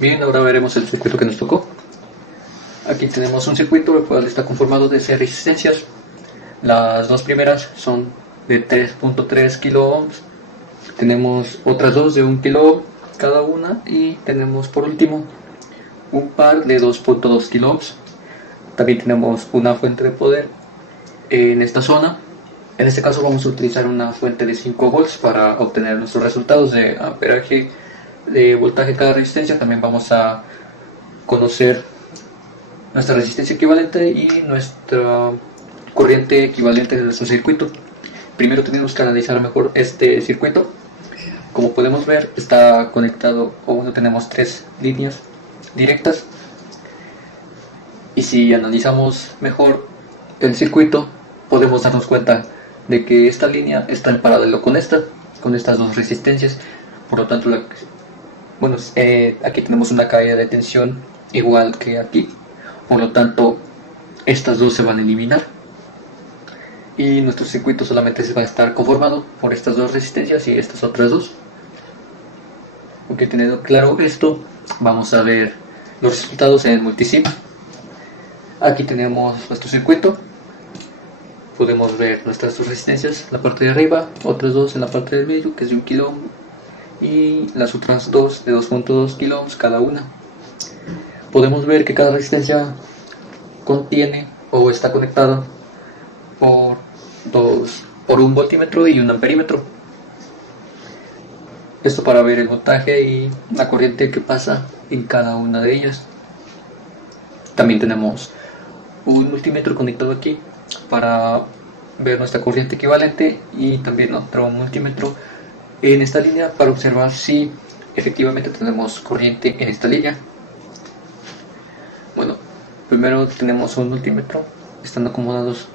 Bien, ahora veremos el circuito que nos tocó. Aquí tenemos un circuito el cual está conformado de 6 resistencias. Las dos primeras son de 3.3 kilo ohms. Tenemos otras dos de 1 kilo ohm cada una y tenemos por último un par de 2.2 kilo ohms. También tenemos una fuente de poder en esta zona. En este caso vamos a utilizar una fuente de 5 volts para obtener nuestros resultados de amperaje, de voltaje cada resistencia. También vamos a conocer nuestra resistencia equivalente y nuestra corriente equivalente de nuestro circuito. Primero tenemos que analizar mejor este circuito. Como podemos ver, está conectado, o bueno, tenemos 3 líneas directas. Y si analizamos mejor el circuito, podemos darnos cuenta de que esta línea está en paralelo con estas dos resistencias. Por lo tanto, aquí tenemos una caída de tensión igual que aquí. Por lo tanto, estas dos se van a eliminar. Y nuestro circuito solamente se va a estar conformado por estas dos resistencias y estas otras dos. Ok, teniendo claro esto, vamos a ver los resultados en el multisim. Aquí tenemos nuestro circuito. Podemos ver nuestras dos resistencias, la parte de arriba, otras dos en la parte del medio, que es de 1 kilo ohm, y las otras dos de 2.2 kilo ohms cada una. Podemos ver que cada resistencia contiene o está conectada por un voltímetro y un amperímetro. Esto para ver el voltaje y la corriente que pasa en cada una de ellas. También tenemos un multímetro conectado aquí para ver nuestra corriente equivalente y también otro multímetro en esta línea para observar si efectivamente tenemos corriente en esta línea. Bueno, primero tenemos un multímetro, están acomodados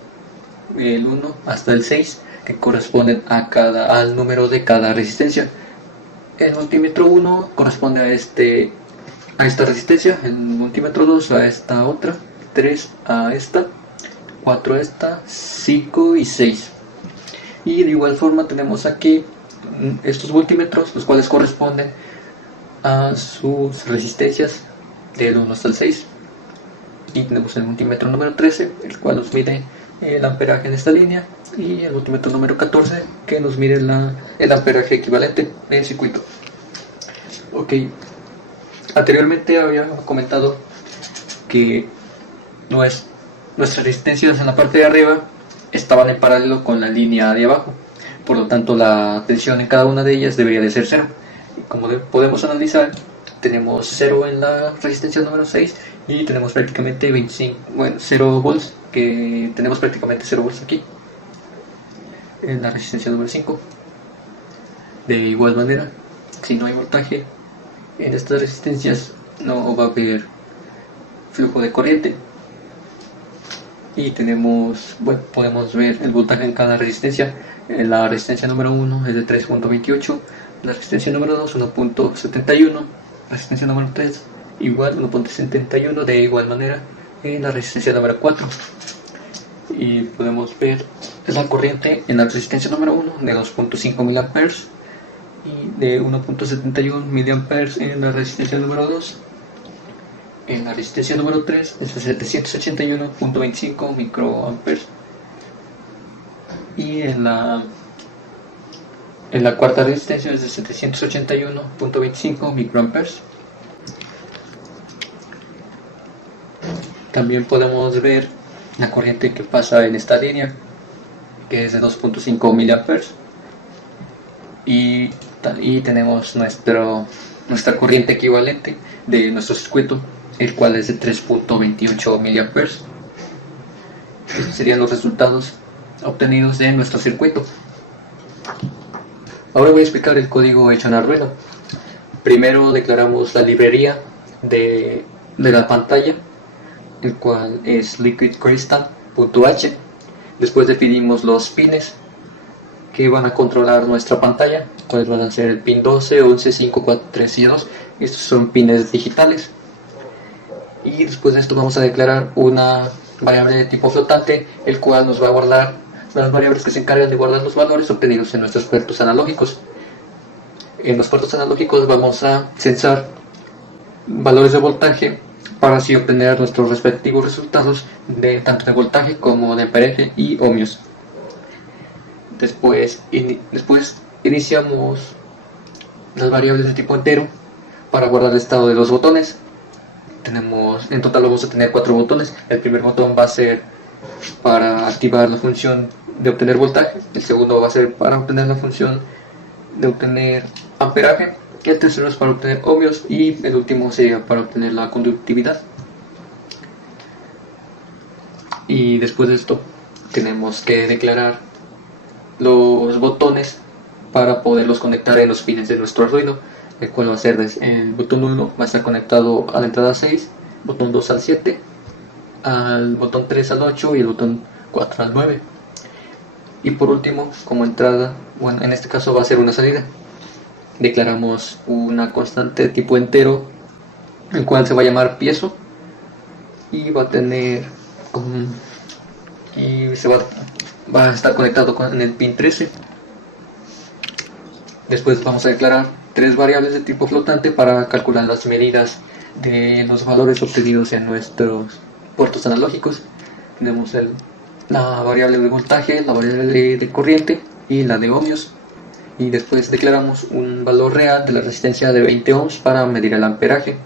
el 1 hasta el 6 que corresponden al número de cada resistencia. El multímetro 1 corresponde a esta resistencia, el multímetro 2 a esta otra, 3 a esta, 4 a esta, 5 y 6. Y de igual forma tenemos aquí estos multímetros, los cuales corresponden a sus resistencias del 1 hasta el 6. Y tenemos el multímetro número 13, el cual nos mide el amperaje en esta línea, y el multímetro número 14 que nos mide el amperaje equivalente en el circuito. Ok, anteriormente había comentado que nuestras resistencias en la parte de arriba estaban en paralelo con la línea de abajo, por lo tanto la tensión en cada una de ellas debería de ser 0. Y como podemos analizar, tenemos 0 en la resistencia número 6 y tenemos prácticamente 0 volts, que tenemos prácticamente 0 volts aquí en la resistencia número 5. De igual manera, si no hay voltaje en estas resistencias, no va a haber flujo de corriente. Y podemos ver el voltaje en cada resistencia. La resistencia número 1 es de 3.28, la resistencia número 2 1.71, la resistencia número 3 igual 1.71, de igual manera en la resistencia número 4. Y podemos ver la corriente en la resistencia número 1 de 2.5 mA y de 1.71 mA en la resistencia número 2. En la resistencia número 3 es de 781.25 microamperes. Y en la cuarta resistencia es de 781.25 microamperes. También podemos ver la corriente que pasa en esta línea, que es de 2.5 mA. Y tenemos nuestra corriente equivalente de nuestro circuito, el cual es de 3.28 mA. Estos serían los resultados obtenidos de nuestro circuito. Ahora voy a explicar el código hecho en Arduino. Primero declaramos la librería de la pantalla, el cual es liquidcrystal.h. Después definimos los pines que van a controlar nuestra pantalla, cuáles van a ser el pin 12, 11, 5, 4, 3 y 2. Estos son pines digitales. Y después de esto vamos a declarar una variable de tipo flotante, el cual nos va a guardar las variables que se encargan de guardar los valores obtenidos en nuestros puertos analógicos. En los puertos analógicos vamos a censar valores de voltaje para así obtener nuestros respectivos resultados de tanto de voltaje como de amperaje y ohmios. Después iniciamos las variables de tipo entero para guardar el estado de los botones. En total vamos a tener 4 botones. El primer botón va a ser para activar la función de obtener voltaje, el segundo va a ser para obtener la función de obtener amperaje, el tercero es para obtener ohmios y el último sería para obtener la conductividad. Y después de esto tenemos que declarar los botones para poderlos conectar en los pines de nuestro Arduino, el cual va a ser el botón 1 va a estar conectado a la entrada 6, botón 2 al 7, al botón 3 al 8 y el botón 4 al 9. Y por último, como entrada, bueno, en este caso va a ser una salida. Declaramos una constante de tipo entero, el cual se va a llamar piezo y va a tener va a estar conectado con el pin 13. Después vamos a declarar 3 variables de tipo flotante para calcular las medidas de los valores obtenidos en nuestros puertos analógicos. Tenemos la variable de voltaje, la variable de corriente y la de ohmios. Y después declaramos un valor real de la resistencia de 20 ohms para medir el amperaje.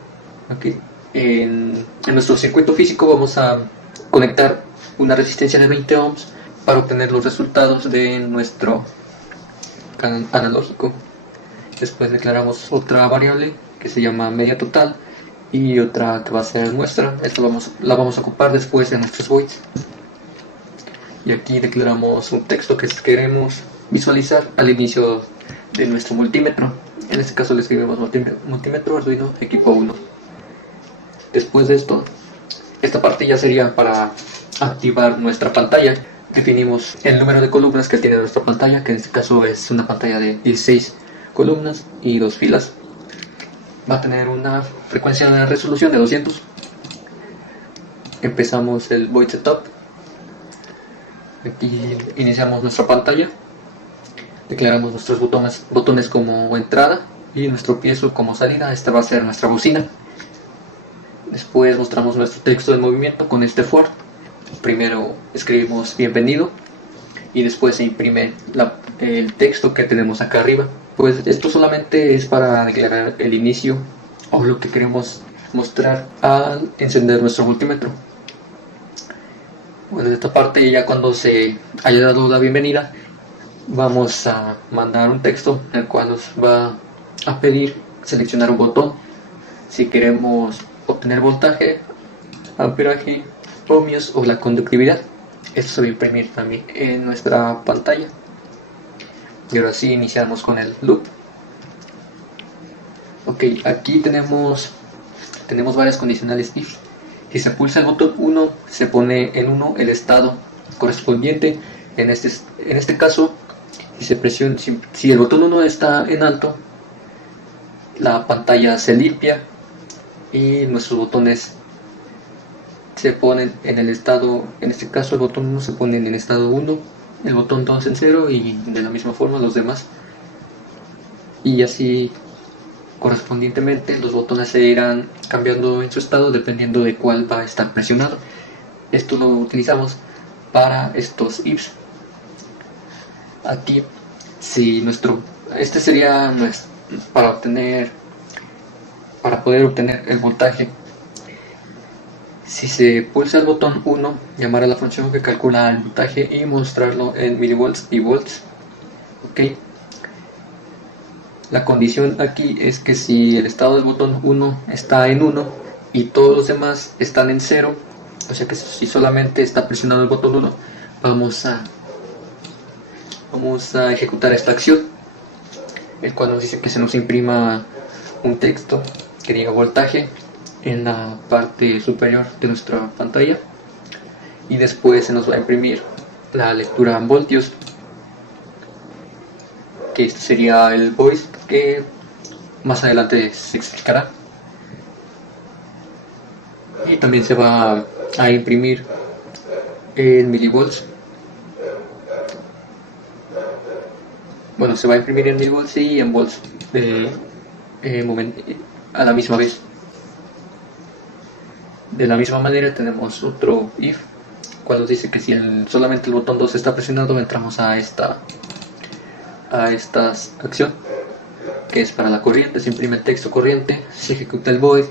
Okay. En nuestro circuito físico vamos a conectar una resistencia de 20 ohms para obtener los resultados de nuestro analógico. Después declaramos otra variable que se llama media total y otra que va a ser muestra. Esta la vamos a ocupar después en nuestros voids. Y aquí declaramos un texto que queremos visualizar al inicio de nuestro multímetro. En este caso le escribimos multímetro Arduino equipo 1. Después de esto, esta parte ya sería para activar nuestra pantalla. Definimos el número de columnas que tiene nuestra pantalla, que en este caso es una pantalla de 16 columnas y 2 filas. Va a tener una frecuencia de resolución de 200. Empezamos el void setup. Aquí iniciamos nuestra pantalla. Declaramos nuestros botones como entrada y nuestro piezo como salida. Esta va a ser nuestra bocina. Después mostramos nuestro texto de movimiento con este for. Primero escribimos bienvenido y después se imprime el texto que tenemos acá arriba. Pues esto solamente es para declarar el inicio o lo que queremos mostrar al encender nuestro multímetro. Bueno, de esta parte, ya cuando se haya dado la bienvenida, vamos a mandar un texto en el cual nos va a pedir seleccionar un botón si queremos obtener voltaje, amperaje, ohmios o la conductividad. Esto se va a imprimir también en nuestra pantalla. Y ahora sí iniciamos con el loop. Ok, aquí tenemos varias condicionales if. Si se pulsa el botón 1, se pone en 1 el estado correspondiente. En este caso, si el botón 1 está en alto, la pantalla se limpia y nuestros botones se ponen en el estado, en este caso el botón 1 se pone en el estado 1, el botón 2 en 0 y de la misma forma los demás. Y así correspondientemente los botones se irán cambiando en su estado dependiendo de cuál va a estar presionado. Esto lo utilizamos para estos ifs. Aquí si este sería para poder obtener el voltaje. Si se pulsa el botón 1, llamar a la función que calcula el voltaje y mostrarlo en milivolts y volts. Ok. La condición aquí es que si el estado del botón 1 está en 1 y todos los demás están en 0, o sea que si solamente está presionado el botón 1, vamos a ejecutar esta acción, el cual nos dice que se nos imprima un texto que diga voltaje en la parte superior de nuestra pantalla y después se nos va a imprimir la lectura en voltios, que este sería el voice que más adelante se explicará, y también se va a imprimir en milivolts. Bueno, se va a imprimir en milivolts y en volts a la misma vez. De la misma manera tenemos otro if, cual nos dice que si solamente el botón 2 está presionado, entramos a esta acción, que es para la corriente. Se imprime el texto corriente, se ejecuta el void,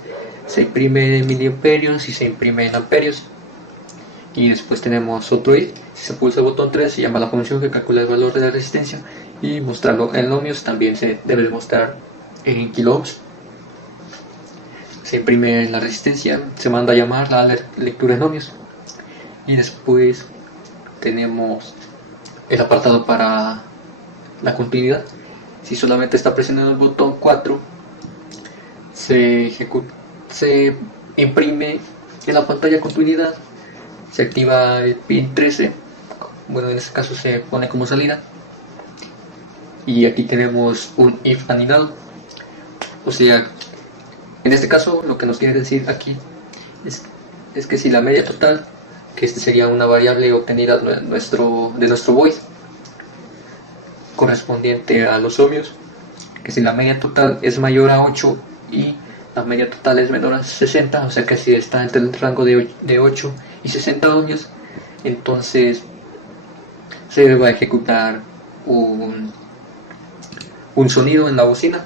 se imprime en miliamperios y se imprime en amperios. Y después tenemos otro if, si se pulsa el botón 3 se llama la función que calcula el valor de la resistencia, y mostrarlo en ohmios también se debe mostrar en kiloohms. Se imprime la resistencia, se manda a llamar la lectura en ohmios. Y después tenemos el apartado para la continuidad. Si solamente está presionado el botón 4, se imprime en la pantalla continuidad, se activa el pin 13, bueno, en este caso se pone como salida, y aquí tenemos un if anidado. O sea, en este caso lo que nos quiere decir aquí es que si la media total, que este sería una variable obtenida de nuestro void correspondiente a los ohmios, que si la media total es mayor a 8 y la media total es menor a 60, o sea que si está entre el rango de 8 y 60 ohmios, entonces se va a ejecutar un sonido en la bocina,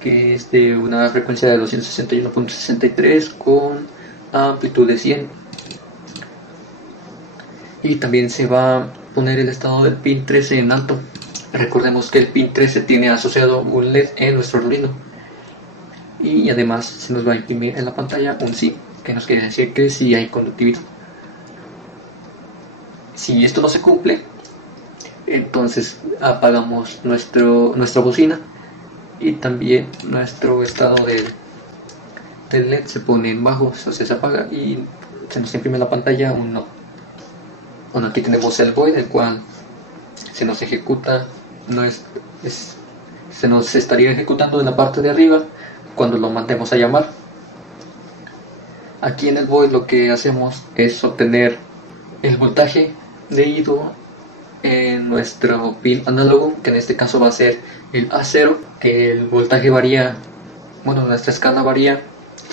que es de una frecuencia de 261.63 con amplitud de 100. Y también se va a poner el estado del pin 13 en alto. Recordemos que el pin 13 tiene asociado un LED en nuestro Arduino. Y además se nos va a imprimir en la pantalla un sí, que nos quiere decir que sí hay conductividad. Si esto no se cumple, entonces apagamos nuestra bocina, y también nuestro estado del LED se pone en bajo, o sea, se apaga y se nos imprime en la pantalla un no. Bueno, aquí tenemos el void, el cual se nos ejecuta, se nos estaría ejecutando en la parte de arriba cuando lo mandemos a llamar. Aquí en el void lo que hacemos es obtener el voltaje debido en nuestro pin análogo, que en este caso va a ser el A0, que el voltaje varía, bueno, nuestra escala varía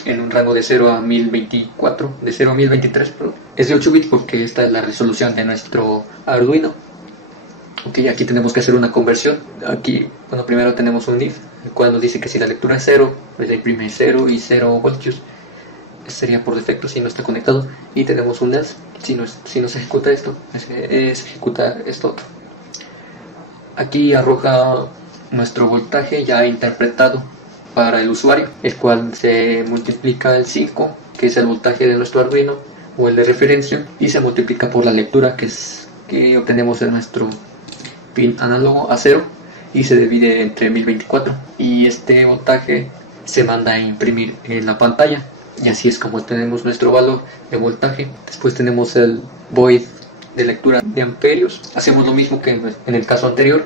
en un rango de 0 a 1024, de 0 a 1023, perdón. Es de 8 bits porque esta es la resolución de nuestro Arduino. Ok, aquí tenemos que hacer una conversión. Aquí, bueno, primero tenemos un if, el cual nos dice que si la lectura es 0, pues le imprime 0 y 0 voltios. Sería por defecto si no está conectado. Y tenemos un else, si no se ejecuta esto, se ejecuta esto otro. Aquí arroja nuestro voltaje ya interpretado para el usuario, el cual se multiplica el 5, que es el voltaje de nuestro Arduino o el de referencia, y se multiplica por la lectura que obtenemos en nuestro pin análogo a 0, y se divide entre 1024, y este voltaje se manda a imprimir en la pantalla, y así es como tenemos nuestro valor de voltaje. Después tenemos el void de lectura de amperios. Hacemos lo mismo que en el caso anterior,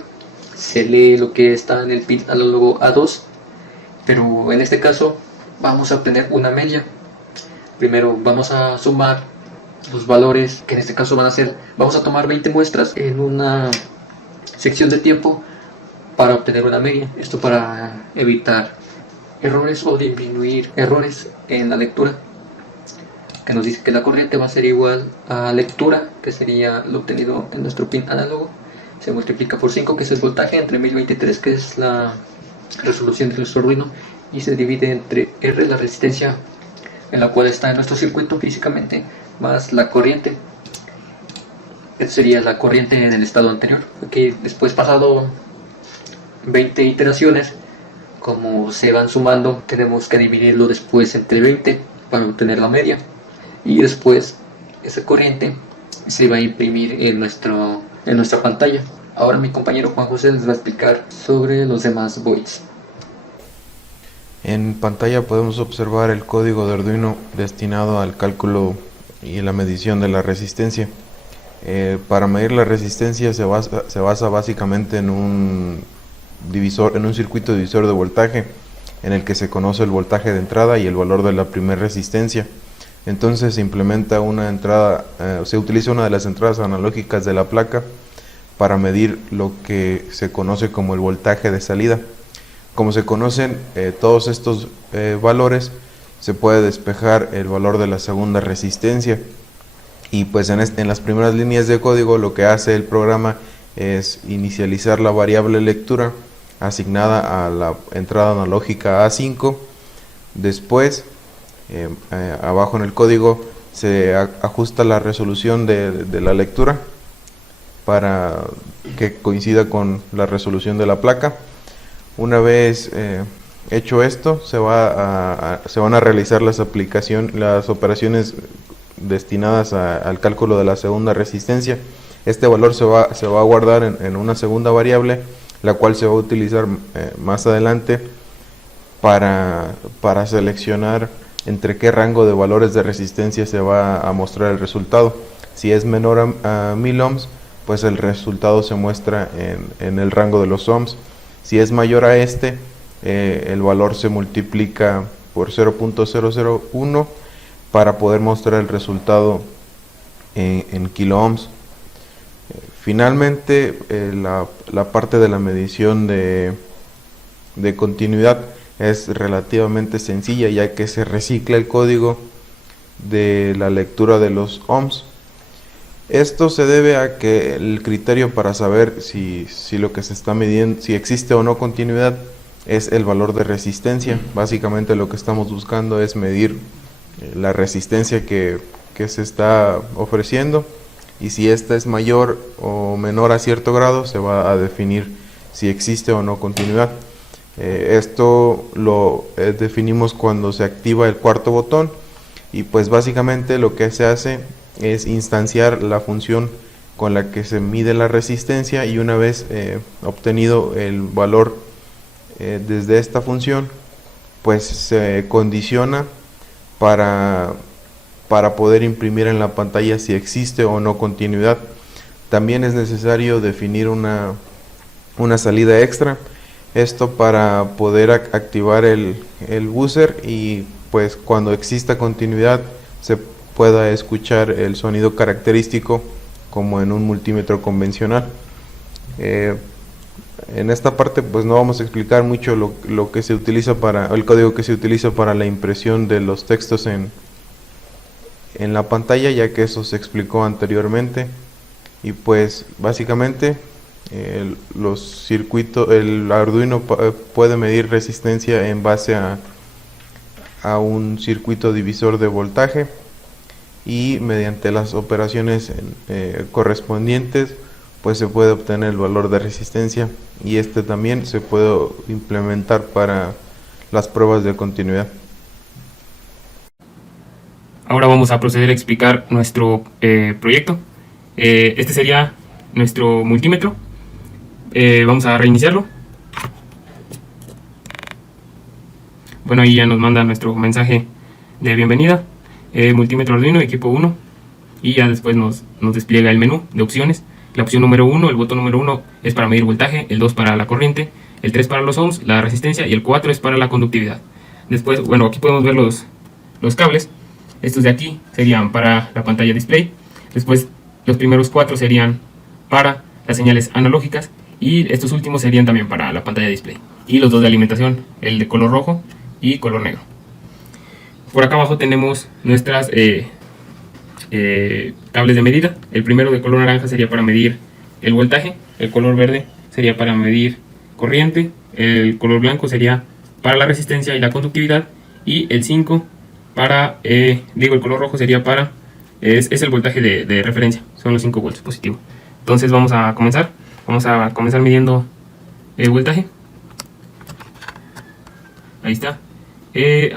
se lee lo que está en el pin análogo A2, pero en este caso vamos a obtener una media. Primero vamos a sumar los valores, que en este caso van a ser, vamos a tomar 20 muestras en una sección de tiempo para obtener una media. Esto para evitar errores o disminuir errores en la lectura, que nos dice que la corriente va a ser igual a lectura, que sería lo obtenido en nuestro pin análogo, se multiplica por 5, que es el voltaje, entre 1023, que es la resolución de nuestro Arduino, y se divide entre R, la resistencia en la cual está en nuestro circuito físicamente, más la corriente. Esta sería la corriente en el estado anterior. Aquí después, pasado 20 iteraciones, como se van sumando, tenemos que dividirlo después entre 20 para obtener la media, y después esa corriente se va a imprimir en nuestra pantalla. Ahora mi compañero Juan José les va a explicar sobre los demás voids. En pantalla podemos observar el código de Arduino destinado al cálculo y la medición de la resistencia. Para medir la resistencia se basa básicamente en un circuito divisor de voltaje, en el que se conoce el voltaje de entrada y el valor de la primera resistencia. Entonces se implementa se utiliza una de las entradas analógicas de la placa para medir lo que se conoce como el voltaje de salida. Como se conocen todos estos valores, se puede despejar el valor de la segunda resistencia. Y pues en las primeras líneas de código lo que hace el programa es inicializar la variable lectura asignada a la entrada analógica A5. Después, abajo en el código se ajusta la resolución de la lectura para que coincida con la resolución de la placa. Una vez hecho esto, se van a realizar las operaciones destinadas al cálculo de la segunda resistencia. Este valor se va a guardar en una segunda variable, la cual se va a utilizar más adelante para seleccionar entre qué rango de valores de resistencia se va a mostrar el resultado. Si es menor a 1000 ohms, pues el resultado se muestra en el rango de los ohms. Si es mayor a este, el valor se multiplica por 0.001 para poder mostrar el resultado en kilo ohms. Finalmente, la parte de la medición de continuidad es relativamente sencilla, ya que se recicla el código de la lectura de los ohms. Esto se debe a que el criterio para saber si lo que se está midiendo, si existe o no continuidad, es el valor de resistencia. Básicamente lo que estamos buscando es medir la resistencia que se está ofreciendo, y si esta es mayor o menor a cierto grado, se va a definir si existe o no continuidad. Esto lo definimos cuando se activa el cuarto botón, y pues básicamente lo que se hace es instanciar la función con la que se mide la resistencia, y una vez obtenido el valor desde esta función, pues se condiciona para poder imprimir en la pantalla si existe o no continuidad. También es necesario definir una salida extra, esto para poder activar el buzzer, y pues cuando exista continuidad se pueda escuchar el sonido característico como en un multímetro convencional. En esta parte pues no vamos a explicar mucho lo que se utiliza el código que se utiliza para la impresión de los textos en la pantalla, ya que eso se explicó anteriormente. Y pues básicamente el Arduino puede medir resistencia en base a un circuito divisor de voltaje, y mediante las operaciones correspondientes pues se puede obtener el valor de resistencia, y este también se puede implementar para las pruebas de continuidad. Ahora vamos a proceder a explicar nuestro proyecto. Este sería nuestro multímetro. Vamos a reiniciarlo. Bueno, ahí ya nos manda nuestro mensaje de bienvenida. Multímetro Arduino, equipo 1. Y ya después nos despliega el menú de opciones. La opción número 1, el botón número 1 es para medir voltaje, el 2 para la corriente, el 3 para los ohms, la resistencia, y el 4 es para la conductividad. Después, bueno, aquí podemos ver los cables. Estos de aquí serían para la pantalla display. Después los primeros 4 serían para las señales analógicas, y estos últimos serían también para la pantalla display. Y los dos de alimentación, el de color rojo y color negro. Por acá abajo tenemos nuestras cables de medida. El primero de color naranja sería para medir el voltaje, el color verde sería para medir corriente, el color blanco sería para la resistencia y la conductividad, y el 5 para, el color rojo sería para, es el voltaje de referencia, son los 5 volts positivo. Entonces vamos a comenzar midiendo el voltaje. Ahí está.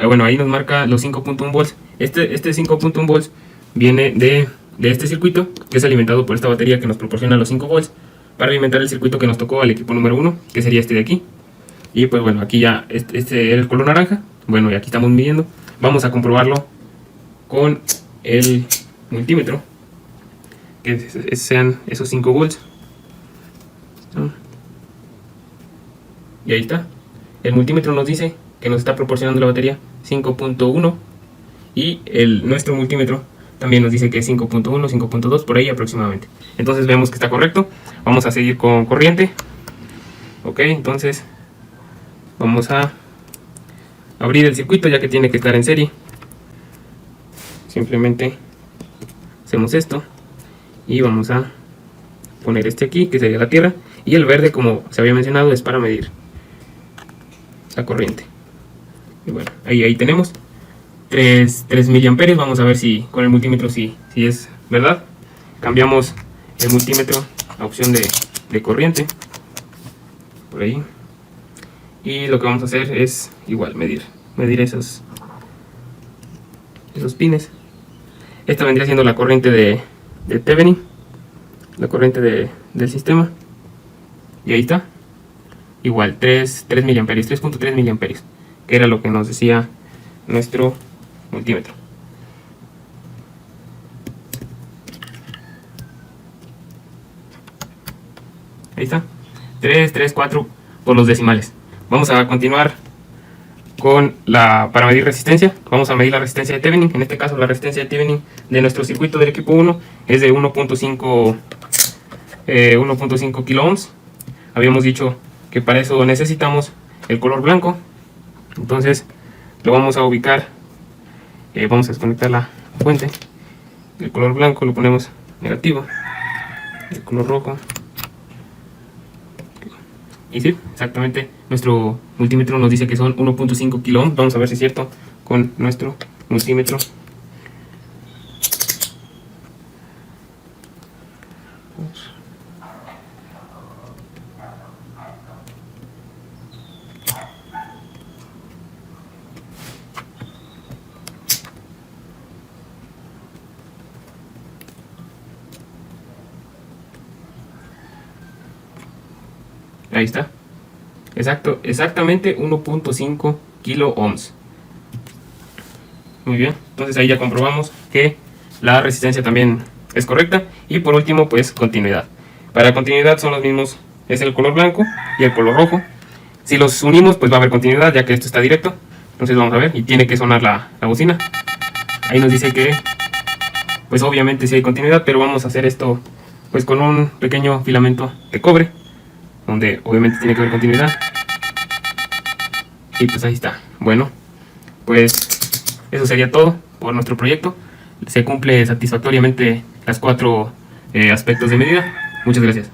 Bueno, ahí nos marca los 5.1 volts. Este 5.1 volts viene de este circuito, que es alimentado por esta batería que nos proporciona los 5 volts para alimentar el circuito que nos tocó al equipo número 1, que sería este de aquí. Y pues bueno, aquí ya este era el color naranja. Bueno, y aquí estamos midiendo. Vamos a comprobarlo con el multímetro, que sean esos 5 volts. Y ahí está. El multímetro nos dice que nos está proporcionando la batería 5.1, y nuestro multímetro también nos dice que es 5.1, 5.2, por ahí aproximadamente. Entonces vemos que está correcto. Vamos a seguir con corriente. Ok, entonces vamos a abrir el circuito, ya que tiene que estar en serie. Simplemente hacemos esto y vamos a poner este aquí, que sería la tierra, y el verde, como se había mencionado, es para medir la corriente. Y bueno, ahí tenemos 3 miliamperios. Vamos a ver si con el multímetro si es verdad. Cambiamos el multímetro a opción de corriente por ahí, y lo que vamos a hacer es igual medir esos pines. Esta vendría siendo la corriente de Thevenin, la corriente del sistema, y ahí está, igual 3 miliamperios, 3.3 miliamperios, que era lo que nos decía nuestro multímetro. Ahí está, 3, 4 por los decimales. Vamos a continuar con para medir resistencia. Vamos a medir la resistencia de Thevenin. En este caso, la resistencia de Thevenin de nuestro circuito del equipo 1 es de 1.5 kilo ohms. Habíamos dicho que para eso necesitamos el color blanco. Entonces lo vamos a ubicar. Vamos a desconectar la fuente. El color blanco lo ponemos negativo. El color rojo. Y sí, exactamente, nuestro multímetro nos dice que son 1.5 kilo ohms. Vamos a ver si es cierto con nuestro multímetro. Ahí está. Exactamente 1.5 kilo ohms. Muy bien. Entonces ahí ya comprobamos que la resistencia también es correcta. Y por último, pues continuidad. Para continuidad son los mismos. Es el color blanco y el color rojo. Si los unimos, pues va a haber continuidad, ya que esto está directo. Entonces vamos a ver. Y tiene que sonar la bocina. Ahí nos dice que, pues obviamente sí hay continuidad, pero vamos a hacer esto pues con un pequeño filamento de cobre, donde obviamente tiene que haber continuidad. Y pues ahí está. Bueno, pues eso sería todo por nuestro proyecto. Se cumple satisfactoriamente las 4 aspectos de medida. Muchas gracias.